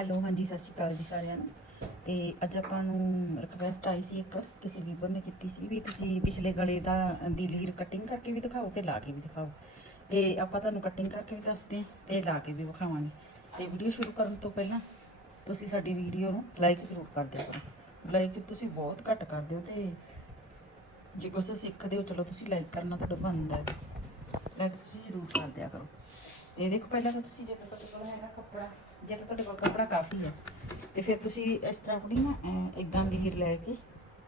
Hello, ਹਾਂਜੀ, ਸਤਿ ਸ਼੍ਰੀ ਅਕਾਲ ਜੀ ਸਾਰਿਆਂ ਨੂੰ। ਤੇ ਅੱਜ ਆਪਾਂ ਨੂੰ ਰਿਕਵੈਸਟ ਆਈ ਸੀ ਇੱਕ, ਕਿਸੇ ਵੀਵਰ ਨੇ ਕੀਤੀ ਸੀ ਵੀ ਤੁਸੀਂ ਪਿਛਲੇ ਗਲੇ ਦਾ, ਦੀ ਲੀਰ ਕਟਿੰਗ ਕਰਕੇ ਵੀ ਦਿਖਾਓ ਤੇ ਲਾ ਕੇ ਵੀ ਦਿਖਾਓ। ਤੇ ਆਪਾਂ ਤੁਹਾਨੂੰ ਕਟਿੰਗ ਕਰਕੇ ਵੀ ਦੱਸਦੇ ਹਾਂ ਤੇ ਲਾ ਕੇ ਵੀ ਵਿਖਾਵਾਂਗੇ। ਤੇ ਵੀਡੀਓ ਸ਼ੁਰੂ ਕਰਨ ਤੋਂ ਪਹਿਲਾਂ ਤੁਸੀਂ ਸਾਡੀ ਵੀਡੀਓ ਨੂੰ ਲਾਈਕ ਜ਼ਰੂਰ ਕਰ ਦਿਆ ਕਰੋ। ਲਾਈਕ ਤੁਸੀਂ ਬਹੁਤ ਘੱਟ ਕਰਦੇ ਹੋ ਤੇ ਜੇ ਕੁਛ ਸਿੱਖਦੇ ਹੋ ਚਲੋ ਤੁਸੀਂ ਲਾਈਕ ਕਰਨਾ ਤੁਹਾਡਾ ਬਣਦਾ ਹੈ। ਲਾਈਕ ਤੁਸੀਂ ਜ਼ਰੂਰ ਕਰ ਦਿਆ ਕਰੋ। ਤੇ ਦੇਖੋ, ਪਹਿਲਾਂ ਤਾਂ ਤੁਸੀਂ ਜਦੋਂ ਤੁਹਾਡੇ ਕੋਲ ਹੈਗਾ ਕੱਪੜਾ ਜੇ ਤਾਂ ਤੁਹਾਡੇ ਕੋਲ ਕੱਪੜਾ ਕਾਫੀ ਹੈ। ਤੇ ਫਿਰ ਤੁਸੀਂ ਇਸ ਤਰ੍ਹਾਂ ਆਪਣੀ ਨਾ ਅਹ, ਇਦਾਂ ਦੀ ਹੀਰ ਲੈ ਕੇ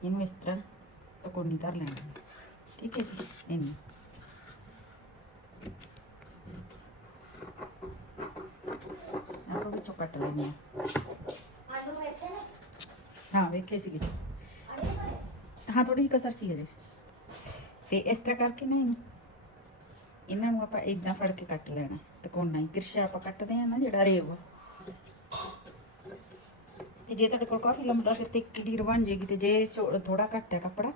ਇਹਨੂੰ ਇਸ ਤਰ੍ਹਾਂ ਤਕੋਨੀ ਕਰ ਲੈਣੀ। ਠੀਕ ਹੈ ਜੀ? ਇਹਨੂੰ ਆਪਾਂ ਵਿੱਚੋਂ ਕੱਟ ਲੈਣੀ ਹੈ। ਹਾਂ ਵੇਖੇ ਸੀਗੇ। ਹਾਂ ਥੋੜੀ ਜਿਹੀ ਕਸਰ ਸੀ ਹਜੇ। ਤੇ ਇਸ ਤਰ੍ਹਾਂ ਕਰਕੇ ਨਾ ਇਹਨੂੰ। ਇਹਨਾਂ ਨੂੰ ਆਪਾਂ ਇਦਾਂ ਫੜ ਕੇ ਕੱਟ ਲੈਣਾ। ਤੇ ਹੀ। ਤਿਰਛਾ ਆਪਾਂ ਕੱਟਦੇ ਆ ਨਾ ਜਿਹੜਾ ਰੇਵ। ਤੇ ਜੇ ਤੁਹਾਡੇ ਕੋਲ ਕਾਫੀ ਲੰਬਾ ਫਿਰ ਤੇ ਕਲੀਅਰ ਬਣ ਜੇਗੀ ਤੇ ਜੇ ਥੋੜਾ ਘੱਟ ਹੈ ਕੱਪੜਾ,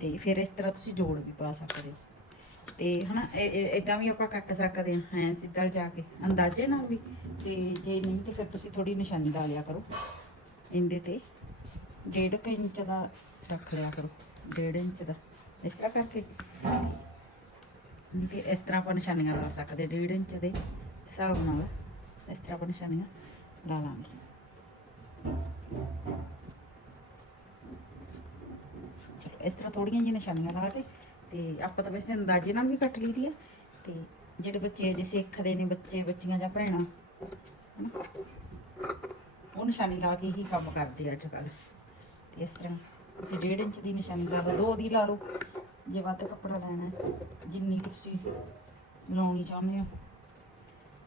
ਤੇ ਫਿਰ ਇਸ ਤਰ੍ਹਾਂ ਤੁਸੀਂ ਜੋੜ ਵੀ ਪਾ ਸਕਦੇ ਤੇ ਹਨਾ ਇਦਾਂ ਵੀ ਆਪਾਂ ਕੱਟ ਸਕਦੇ ਹਾਂ, ਐ ਸਿੱਧਾ ਜਾ ਕੇ, ਅੰਦਾਜ਼ੇ ਨਾਲ ਵੀ। ਤੇ ਜੇ ਨਹੀਂ, ਤੇ ਫਿਰ ਤੁਸੀਂ ਥੋੜੀ ਨਿਸ਼ਾਨੀ ਲਾ ਲਿਆ ਕਰੋ। ਇਹਦੇ ਤੇ ਡੇਢ ਕੁ ਇੰਚ ਦਾ ਰੱਖ ਲਿਆ ਕਰੋ, ਡੇਢ ਇੰਚ ਦਾ। ਇਸ ਤਰ੍ਹਾਂ ਕਰਕੇ। ਤੇ ਇਸ ਤਰ੍ਹਾਂ ਆਪਾਂ ਨਿਸ਼ਾਨੀਆਂ ਲਾ ਸਕਦੇ ਡੇਢ ਇੰਚ ਦੇ ਹਿਸਾਬ ਨਾਲ। ਇਸ ਤਰ੍ਹਾਂ ਆਪਾਂ ਨਿਸ਼ਾਨੀਆਂ ਲਾ ਚਲੋ ਇਸ ਤਰ੍ਹਾਂ ਥੋੜੀਆਂ ਜਿਹੀਆਂ ਨਿਸ਼ਾਨੀਆਂ ਲਾ ਕੇ ਤੇ ਆਪਾਂ ਤਾਂ ਵੈਸੇ ਅੰਦਾਜ਼ੇ ਨਾਲ ਵੀ ਕੱਟ ਲਈਦੀ ਹੈ ਤੇ ਜਿਹੜੇ ਬੱਚੇ ਜੇ ਸਿੱਖਦੇ ਨੇ ਬੱਚੇ ਬੱਚੀਆਂ ਜਾਂ ਭੈਣਾਂ ਹਨਾ, ਉਹ ਨਿਸ਼ਾਨੀ ਲਾ ਕੇ ਹੀ ਕੰਮ ਕਰਦੇ ਅੱਜ ਕੱਲ੍ਹ ਤੇ ਇਸ ਤਰ੍ਹਾਂ ਤੁਸੀਂ ਡੇਢ ਇੰਚ ਦੀ ਨਿਸ਼ਾਨੀ ਲਾ ਲਓ ਦੋ ਦੀ ਲਾ ਲਓ ਜੇ ਵੱਧ ਕੱਪੜਾ ਲੈਣਾ ਜਿੰਨੀ ਤੁਸੀਂ ਲਾਉਣੀ ਚਾਹੁੰਦੇ ਹੋ।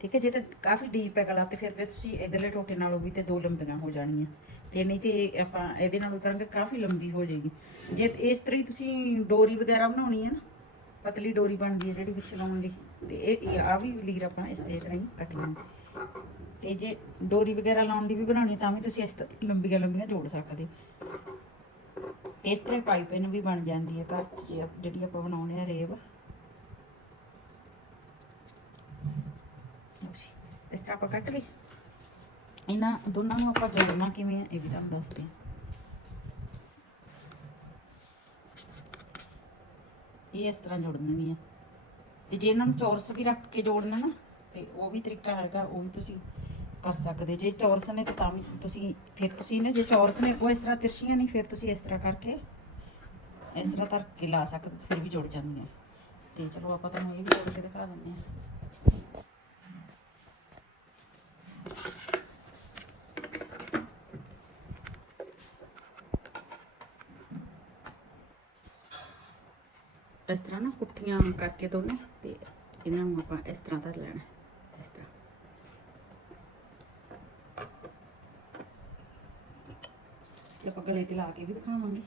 ਠੀਕ ਹੈ, ਜੇ ਤਾਂ ਕਾਫੀ ਡੀਪ ਹੈ ਗਲਾ ਤੇ ਫਿਰ ਤੇ ਤੁਸੀਂ ਇਧਰਲੇ ਟੋਟੇ ਨਾਲੋਂ ਵੀ ਤੇ ਦੋ ਲੰਬੀਆਂ ਹੋ ਜਾਣੀਆਂ ਤੇ ਨਹੀਂ ਤੇ ਆਪਾਂ ਇਹਦੇ ਨਾਲੋਂ ਕਰਾਂਗੇ ਕਾਫੀ ਲੰਬੀ ਹੋ ਜਾਏਗੀ। ਜੇ ਇਸ ਤਰ੍ਹਾਂ ਹੀ ਤੁਸੀਂ ਡੋਰੀ ਵਗੈਰਾ ਬਣਾਉਣੀ ਹੈ ਨਾ, ਪਤਲੀ ਡੋਰੀ ਬਣਦੀ ਹੈ ਜਿਹੜੀ ਵਿੱਚ ਲਾਉਣ ਲਈ, ਤੇ ਇਹ ਆ ਵੀ ਲੀਰ ਆਪਾਂ ਇਸ ਤੇ ਤਰ੍ਹਾਂ ਹੀ ਕੱਟਣੀ ਤੇ ਜੇ ਡੋਰੀ ਵਗੈਰਾ ਲਾਉਣ ਦੀ ਵੀ ਬਣਾਉਣੀ ਤਾਂ ਵੀ ਤੁਸੀਂ ਇਸ ਤਰ੍ਹਾਂ ਲੰਬੀਆਂ ਲੰਬੀਆਂ ਜੋੜ ਸਕਦੇ ਇਸ ਤਰ੍ਹਾਂ ਪਾਈਪਿੰਗ ਵੀ ਬਣ ਜਾਂਦੀ ਹੈ ਘਰ 'ਚ ਜਿਹੜੀ ਆਪਾਂ ਬਣਾਉਣੇ ਆ ਰੇਬ ਲਓ ਜੀ, ਇਸ ਤਰ੍ਹਾਂ ਆਪਾਂ ਕੱਟ ਲਈ। ਇਹਨਾਂ ਦੋਨਾਂ ਨੂੰ ਆਪਾਂ ਜੋੜਨਾ ਕਿਵੇਂ ਹੈ ਇਹ ਵੀ ਤੁਹਾਨੂੰ ਦੱਸਦੇ ਇਹ ਇਸ ਤਰ੍ਹਾਂ ਜੋੜਨਗੀਆਂ। ਤੇ ਜੇ ਇਹਨਾਂ ਨੂੰ ਚੌਰਸ ਵੀ ਰੱਖ ਕੇ ਜੋੜਨਾ ਨਾ, ਤੇ ਉਹ ਵੀ ਤਰੀਕਾ ਹੈਗਾ, ਉਹ ਵੀ ਤੁਸੀਂ ਕਰ ਸਕਦੇ ਜੇ ਚੌਰਸ ਨੇ ਤਾਂ ਤਾਂ ਵੀ ਤੁਸੀਂ, ਫਿਰ ਤੁਸੀਂ ਨੇ ਜੇ ਚੌਰਸ ਨੇ ਉਹ ਇਸ ਤਰ੍ਹਾਂ ਤਿਰਛੀਆਂ ਨਹੀਂ, ਫਿਰ ਤੁਸੀਂ ਇਸ ਤਰ੍ਹਾਂ ਕਰਕੇ, ਇਸ ਤਰ੍ਹਾਂ ਧਰ ਕੇ ਲਾ ਸਕਦੇ ਫਿਰ ਵੀ ਜੁੜ ਜਾਂਦੀਆਂ। ਤੇ ਚਲੋ ਆਪਾਂ ਤੁਹਾਨੂੰ ਇਹ ਵੀ ਜੋੜ ਕੇ ਦਿਖਾ ਦਿੰਦੇ ਹਾਂ। ਇਸ ਤਰ੍ਹਾਂ ਨਾ ਪੁੱਠੀਆਂ ਕਰਕੇ ਦੋਨੇ ਤੇ ਇਹਨਾਂ ਨੂੰ ਆਪਾਂ ਇਸ ਤਰ੍ਹਾਂ ਧਰ ਲੈਣਾ ਇਸ ਤਰ੍ਹਾਂ। ਆਪਾਂ ਗਲੇ ਤੇ ਲਾ ਕੇ ਵੀ ਦਿਖਾਵਾਂਗੇ।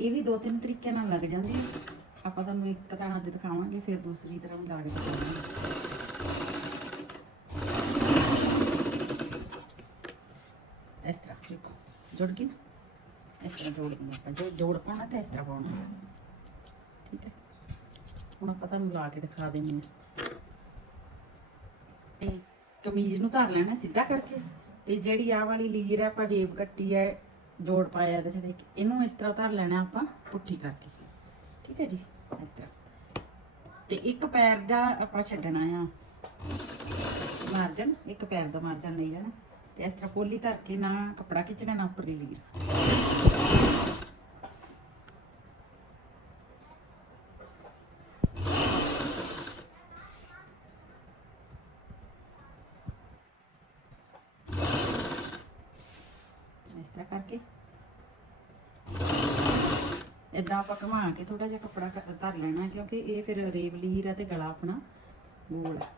ਇਹ ਵੀ ਦੋ ਤਿੰਨ ਤਰੀਕਿਆਂ ਨਾਲ ਲੱਗ ਜਾਂਦੇ ਆ। ਆਪਾਂ ਤੁਹਾਨੂੰ ਇੱਕ ਤਾਂ ਅੱਜ ਦਿਖਾਵਾਂਗੇ, ਫਿਰ ਦੂਸਰੀ ਤਰ੍ਹਾਂ ਲਾ ਕੇ ਦਿਖਾਵਾਂਗੇ। ਇਸ ਤਰ੍ਹਾਂ ਦੇਖੋ, ਜੁੜ ਗਈ ਨਾ? ਇਸ ਤਰ੍ਹਾਂ ਜੋੜ ਦਿੰਦੇ ਆਪਾਂ। ਜੋ ਜੋੜ ਪਾਉਣਾ ਤਾਂ ਇਸ ਤਰ੍ਹਾਂ ਪਾਉਣਾ। ਠੀਕ ਹੈ। ਹੁਣ ਆਪਾਂ ਤੁਹਾਨੂੰ ਲਾ ਕੇ ਦਿਖਾ ਦਿੰਦੇ ਹਾਂ। ਇਹ ਕਮੀਜ਼ ਨੂੰ ਧਰ ਲੈਣਾ ਸਿੱਧਾ ਕਰਕੇ। ਤੇ ਜਿਹੜੀ ਆਹ ਵਾਲੀ ਲੀਰ ਹੈ, ਆਪਾਂ ਜੇਬ ਕੱਟੀ ਹੈ, ਜੋੜ ਪਾਇਆ ਇਹਦੇ 'ਚ ਇਹਨੂੰ ਇਸ ਤਰ੍ਹਾਂ ਧਰ ਲੈਣਾ ਆਪਾਂ ਪੁੱਠੀ ਕਰਕੇ। ਠੀਕ ਹੈ ਜੀ, ਇਸ ਤਰ੍ਹਾਂ। ਤੇ ਇੱਕ ਪੈਰ ਦਾ ਆਪਾਂ ਛੱਡਣਾ ਆ। ਮਾਰਜਨ, ਇੱਕ ਪੈਰ ਦਾ ਮਾਰਜਨ ਨਹੀਂ ਜਾਣਾ। ਤੇ ਇਸ ਤਰ੍ਹਾਂ ਪੋਲੀ ਧਰ ਕੇ ਨਾ ਕਪੜਾ ਖਿੱਚਣਾ, ਨਾ ਉੱਪਰਲੀ ਲੀਰ ਇਸ ਤਰ੍ਹਾਂ ਕਰਕੇ ਇਦਾਂ ਆਪਾਂ ਘੁਮਾ ਕੇ ਥੋੜਾ ਜਿਹਾ ਕੱਪੜਾ ਧਰ ਲੈਣਾ, ਕਿਉਂਕਿ ਇਹ ਫਿਰ ਰੇਬ ਲੀਰ ਹੈ ਤੇ ਗਲਾ ਆਪਣਾ ਗੋਲ ਹੈ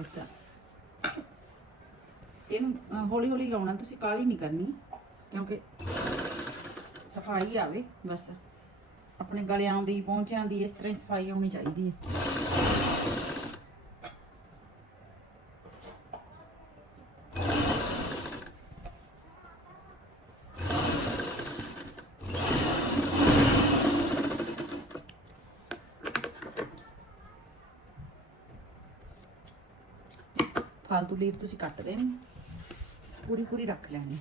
ਇਸ ਇਹਨੂੰ ਹੌਲੀ ਹੌਲੀ ਲਾਉਣਾ, ਤੁਸੀਂ ਕਾਲੀ ਨਹੀਂ ਕਰਨੀ, ਕਿਉਂਕਿ ਸਫ਼ਾਈ ਆਵੇ, ਬਸ। ਆਪਣੇ ਗਲਿਆਂ ਦੀ ਪਹੁੰਚਿਆਂ ਦੀ ਇਸ ਤਰ੍ਹਾਂ ਸਫ਼ਾਈ ਹੋਣੀ ਚਾਹੀਦੀ ਹੈ। ਫਾਲਤੂ ਲੀਰ ਤੁਸੀਂ ਕੱਟ ਦੇਣੀ, ਪੂਰੀ ਪੂਰੀ ਰੱਖ ਲੈਣੀ।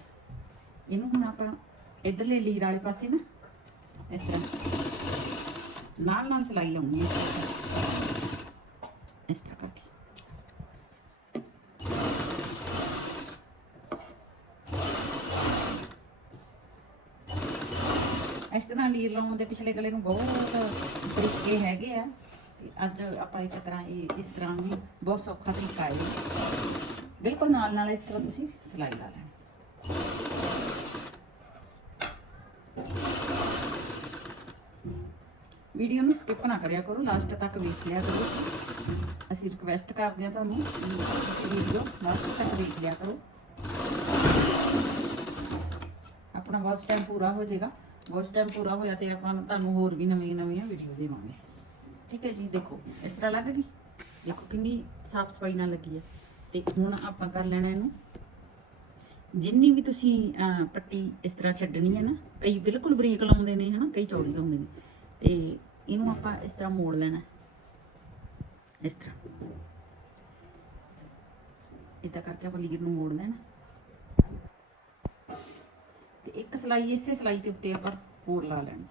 ਇਹਨੂੰ ਹੁਣ ਆਪਾਂ ਇਧਰਲੇ ਲੀਰ ਵਾਲੇ ਪਾਸੇ ਨਾ, ਇਸ ਤਰ੍ਹਾਂ ਨਾਲ ਨਾਲ ਸਲਾਈ ਲਾਉਣੀ ਹੈ। ਇਸ ਤਰ੍ਹਾਂ ਕਰਕੇ। ਇਸ ਤਰ੍ਹਾਂ ਲੀਰ ਲਾਉਣ ਦੇ ਪਿਛਲੇ ਗਲੇ ਨੂੰ ਬਹੁਤ ਤਰੀਕੇ ਹੈਗੇ ਆ। ਅੱਜ ਆਪਾਂ ਇੱਕ ਤਰ੍ਹਾਂ ਇਹ, ਇਸ ਤਰ੍ਹਾਂ ਵੀ ਬਹੁਤ ਸੌਖਾ ਤਰੀਕਾ ਹੈ ਬਿਲਕੁਲ ਨਾਲ ਨਾਲ ਇਸ ਤਰ੍ਹਾਂ ਤੁਸੀਂ ਸਿਲਾਈ ਲਾ ਲੈਣੀ। ਵੀਡੀਓ ਨੂੰ ਸਕਿਪ ਨਾ ਕਰਿਆ ਕਰੋ ਲਾਸਟ ਤੱਕ ਵੇਖ ਲਿਆ ਕਰੋ। ਅਸੀਂ ਰਿਕਵੈਸਟ ਕਰਦੇ ਹਾਂ ਤੁਹਾਨੂੰ ਤੁਸੀਂ ਵੀਡੀਓ ਲਾਸਟ ਤੱਕ ਵੇਖ ਲਿਆ ਕਰੋ। ਆਪਣਾ ਵਾਚ ਟਾਈਮ ਪੂਰਾ ਹੋ ਜਾਏਗਾ। ਵਾਚ ਟਾਈਮ ਪੂਰਾ ਹੋਇਆ ਤੇ ਆਪਾਂ ਤੁਹਾਨੂੰ ਹੋਰ ਵੀ ਨਵੀਆਂ ਨਵੀਆਂ ਵੀਡੀਓ ਦੇਵਾਂਗੇ। ਠੀਕ ਹੈ ਜੀ, ਦੇਖੋ, ਇਸ ਤਰ੍ਹਾਂ ਲੱਗ ਗਈ? ਦੇਖੋ, ਕਿੰਨੀ ਸਾਫ਼ ਸਫ਼ਾਈ ਨਾਲ ਲੱਗੀ ਹੈ। ਤੇ ਹੁਣ ਆਪਾਂ ਕਰ ਲੈਣਾ ਇਹਨੂੰ। ਜਿੰਨੀ ਵੀ ਤੁਸੀਂ ਪੱਟੀ ਇਸ ਤਰ੍ਹਾਂ ਛੱਡਣੀ ਹੈ ਨਾ, ਕਈ ਬਿਲਕੁਲ ਬਰੀਕ ਲਾਉਂਦੇ ਨੇ, ਹਨਾ, ਕਈ ਚੌੜੀ ਲਾਉਂਦੇ ਨੇ। ਤੇ ਇਹਨੂੰ ਆਪਾਂ ਇਸ ਤਰ੍ਹਾਂ ਮੋੜ ਲੈਣਾ। ਇਸ ਤਰ੍ਹਾਂ। ਇਦਾਂ ਕਰਕੇ ਆਪਾਂ ਲੀਰ ਨੂੰ ਮੋੜ ਲੈਣਾ। ਤੇ ਇੱਕ ਸਲਾਈ, ਇਸੇ ਸਲਾਈ ਦੇ ਉੱਤੇ ਆਪਾਂ ਹੋਰ ਲਾ ਲੈਣੀ।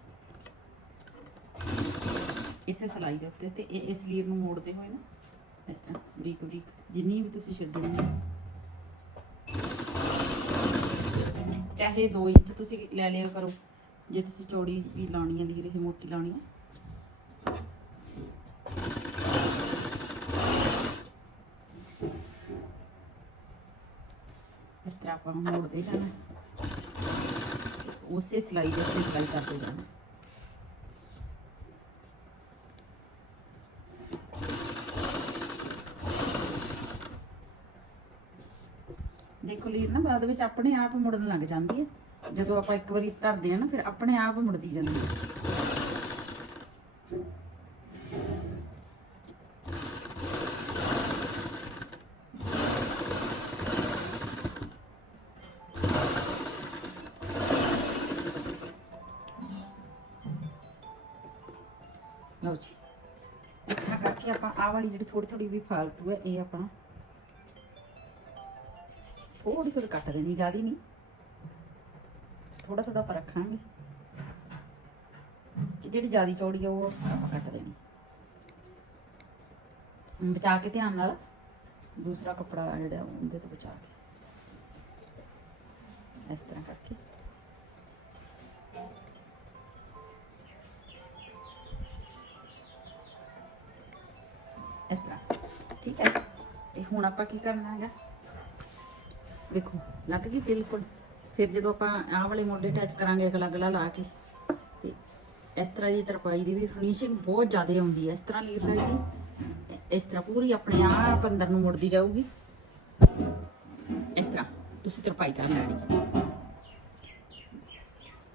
ਇਸੇ ਸਲਾਈ ਦੇ ਉੱਤੇ ਤੇ ਇਹ ਇਸ ਲੀਰ ਨੂੰ ਮੋੜਦੇ ਹੋਏ ਨਾ, ਇਸ ਤਰ੍ਹਾਂ ਬਰੀਕ ਬਰੀਕ, ਜਿੰਨੀ ਵੀ ਤੁਸੀਂ ਛੱਡਣੀ ਹੈ ਚਾਹੇ 2 ਇੰਚ ਤੁਸੀਂ ਲੈ ਲਿਆ ਕਰੋ, ਜੇ ਤੁਸੀਂ ਚੌੜੀ ਵੀ ਲਾਉਣੀ ਹੈ ਲੀਰ, ਇਹ ਮੋਟੀ ਲਾਉਣੀ ਹੈ ਇਸ ਤਰ੍ਹਾਂ ਆਪਾਂ ਮੋੜਦੇ ਜਾਣਾ। ਉਸੇ ਸਲਾਈ ਦੇ ਉੱਤੇ ਸਲਾਈ ਕਰਦੇ ਜਾਣਾ। ਦੇਖੋ ਲੀਰ ਨਾ, ਬਾਅਦ ਵਿੱਚ ਆਪਣੇ ਆਪ ਮੁੜਨ ਲੱਗ ਜਾਂਦੀ ਹੈ। ਜਦੋਂ ਆਪਾਂ ਇੱਕ ਵਾਰੀ ਧਰਦੇ ਆ ਨਾ, ਫਿਰ ਆਪਣੇ ਆਪ ਮੁੜਦੀ ਜਾਂਦੀ ਹੈ। ਲਓ ਜੀ। ਇਸ ਤਰ੍ਹਾਂ ਕਰਕੇ ਆਪਾਂ ਆਹ ਵਾਲੀ ਜਿਹੜੀ ਥੋੜੀ ਥੋੜੀ ਵੀ ਫਾਲਤੂ ਹੈ, ਇਹ ਆਪਣਾ ਥੋੜੀ ਥੋੜੀ ਕੱਟ ਦੇਣੀ, ਜ਼ਿਆਦੀ ਨਹੀਂ। ਥੋੜਾ ਥੋੜਾ ਪਰ ਰੱਖਾਂਗੇ। ਕਿ ਜਿਹੜੀ ਜ਼ਿਆਦੀ ਚੌੜੀ ਆ, ਉਹ ਆਪਾਂ ਕੱਟ ਦੇਣੀ। ਬਚਾ ਕੇ ਧਿਆਨ ਨਾਲ ਦੂਸਰਾ ਕੱਪੜਾ ਜਿਹੜਾ, ਉਹਦੇ ਤੋਂ ਬਚਾ ਕੇ। ਇਸ ਤਰ੍ਹਾਂ ਕਰਕੇ। ਇਸ ਤਰ੍ਹਾਂ। ਠੀਕ ਹੈ। ਤੇ ਹੁਣ ਆਪਾਂ ਕੀ ਕਰਨਾ ਹੈਗਾ? ਵੇਖੋ ਲੱਗ ਗਈ ਬਿਲਕੁਲ। ਫਿਰ ਜਦੋਂ ਆਪਾਂ ਆਹ ਵਾਲੇ ਮੋਢੇ ਅਟੈਚ ਕਰਾਂਗੇ ਅਗਲਾ ਅਗਲਾ ਲਾ ਕੇ, ਤੇ ਇਸ ਤਰ੍ਹਾਂ ਦੀ ਤਰਪਾਈ ਦੀ ਵੀ ਫਿਨਿਸ਼ਿੰਗ ਬਹੁਤ ਜ਼ਿਆਦਾ ਆਉਂਦੀ ਹੈ। ਇਸ ਤਰ੍ਹਾਂ ਲੀਰ ਲਾਈ ਦੀ ਇਸ ਤਰ੍ਹਾਂ ਪੂਰੀ ਆਪਣੇ ਆਪ ਅੰਦਰ ਨੂੰ ਮੁੜਦੀ ਜਾਊਗੀ। ਇਸ ਤਰ੍ਹਾਂ ਤੁਸੀਂ ਤਰਪਾਈ ਕਰ ਲੈਣੀ।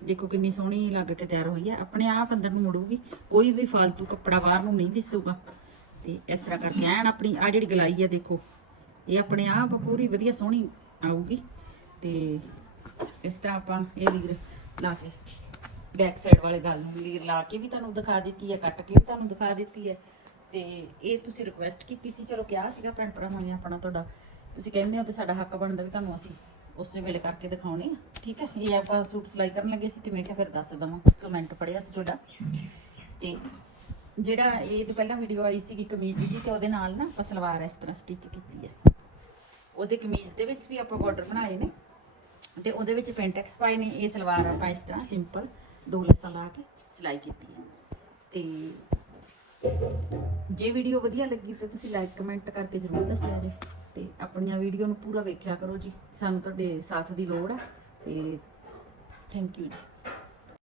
ਦੇਖੋ ਕਿੰਨੀ ਸੋਹਣੀ ਲੱਗ ਕੇ ਤਿਆਰ ਹੋਈ ਹੈ। ਆਪਣੇ ਆਪ ਅੰਦਰ ਨੂੰ ਮੁੜੂਗੀ, ਕੋਈ ਵੀ ਫालतू ਕੱਪੜਾ ਬਾਹਰ ਨੂੰ ਨਹੀਂ ਦਿਸੂਗਾ। ਤੇ ਇਸ ਤਰ੍ਹਾਂ ਕਰਕੇ ਐਨ ਆਪਣੀ ਆ ਜਿਹੜੀ ਗਲਾਈ ਹੈ ਦੇਖੋ, ਇਹ ਆਪਣੇ ਆਪ ਪੂਰੀ ਵਧੀਆ ਸੋਹਣੀ ਆਊਗੀ ਤੇ ਇਸ ਤਰ੍ਹਾਂ ਆਪਾਂ ਇਹ ਲੀਰ ਲਾ ਕੇ ਬੈਕ ਸਾਈਡ ਵਾਲੇ ਗੱਲ ਨੂੰ ਲੀਰ ਲਾ ਕੇ ਵੀ ਤੁਹਾਨੂੰ ਦਿਖਾ ਦਿੱਤੀ ਹੈ, ਕੱਟ ਕੇ ਵੀ ਤੁਹਾਨੂੰ ਦਿਖਾ ਦਿੱਤੀ ਹੈ। ਤੇ ਇਹ ਤੁਸੀਂ ਰਿਕੁਐਸਟ ਕੀਤੀ ਸੀ, ਚਲੋ ਕਿਹਾ ਸੀਗਾ ਭੈਣ ਭਰਾਵਾਂ ਨੇ ਆਪਣਾ ਤੁਹਾਡਾ। ਤੁਸੀਂ ਕਹਿੰਦੇ ਹੋ ਤੇ ਸਾਡਾ ਹੱਕ ਬਣਦਾ ਵੀ ਤੁਹਾਨੂੰ ਅਸੀਂ ਉਸੇ ਵੇਲੇ ਕਰਕੇ ਦਿਖਾਉਣੇ ਆ, ਠੀਕ ਹੈ? ਇਹ ਆਪਾਂ ਸੂਟ ਸਿਲਾਈ ਕਰਨ ਲੱਗੇ ਸੀ ਤੇ ਮੈਂ ਕਿਹਾ ਫਿਰ ਦੱਸ ਦਵਾਂ ਕਮੈਂਟ ਪੜਿਆ ਸੀ ਤੁਹਾਡਾ। ਤੇ ਜਿਹੜਾ ਇਹ ਤੋਂ ਪਹਿਲਾਂ ਵੀਡੀਓ ਆਈ ਸੀਗੀ ਕਮੀਜ਼ ਦੀ, ਤੇ ਉਹਦੇ ਨਾਲ ਨਾ ਆਪਾਂ ਸਲਵਾਰ ਇਸ ਤਰ੍ਹਾਂ ਸਟਿਚ ਕੀਤੀ ਹੈ। ਉਹਦੇ ਕਮੀਜ਼ ਦੇ ਵਿੱਚ ਵੀ ਆਪਾਂ ਬਾਰਡਰ ਬਣਾਏ ਨੇ। ਤੇ ਉਹਦੇ ਵਿੱਚ ਪੈਂਟੈਕਸ ਪਾਏ ਨੇ, ਇਹ ਸਲਵਾਰ ਆਪਾਂ ਇਸ ਤਰ੍ਹਾਂ ਸਿੰਪਲ ਦੋ ਲੱਸਾਂ ਲਾ ਕੇ ਸਿਲਾਈ ਕੀਤੀ ਹੈ। ਤੇ ਜੇ ਵੀਡੀਓ ਵਧੀਆ ਲੱਗੀ ਤਾਂ ਤੁਸੀਂ ਲਾਈਕ ਕਮੈਂਟ ਕਰਕੇ ਜ਼ਰੂਰ ਦੱਸਿਆ ਜੇ। ਤੇ ਆਪਣੀਆਂ ਵੀਡੀਓ ਨੂੰ ਪੂਰਾ ਵੇਖਿਆ ਕਰੋ ਜੀ। ਸਾਨੂੰ ਤੁਹਾਡੇ ਸਾਥ ਦੀ ਲੋੜ ਹੈ ਤੇ ਥੈਂਕ ਯੂ ਜੀ।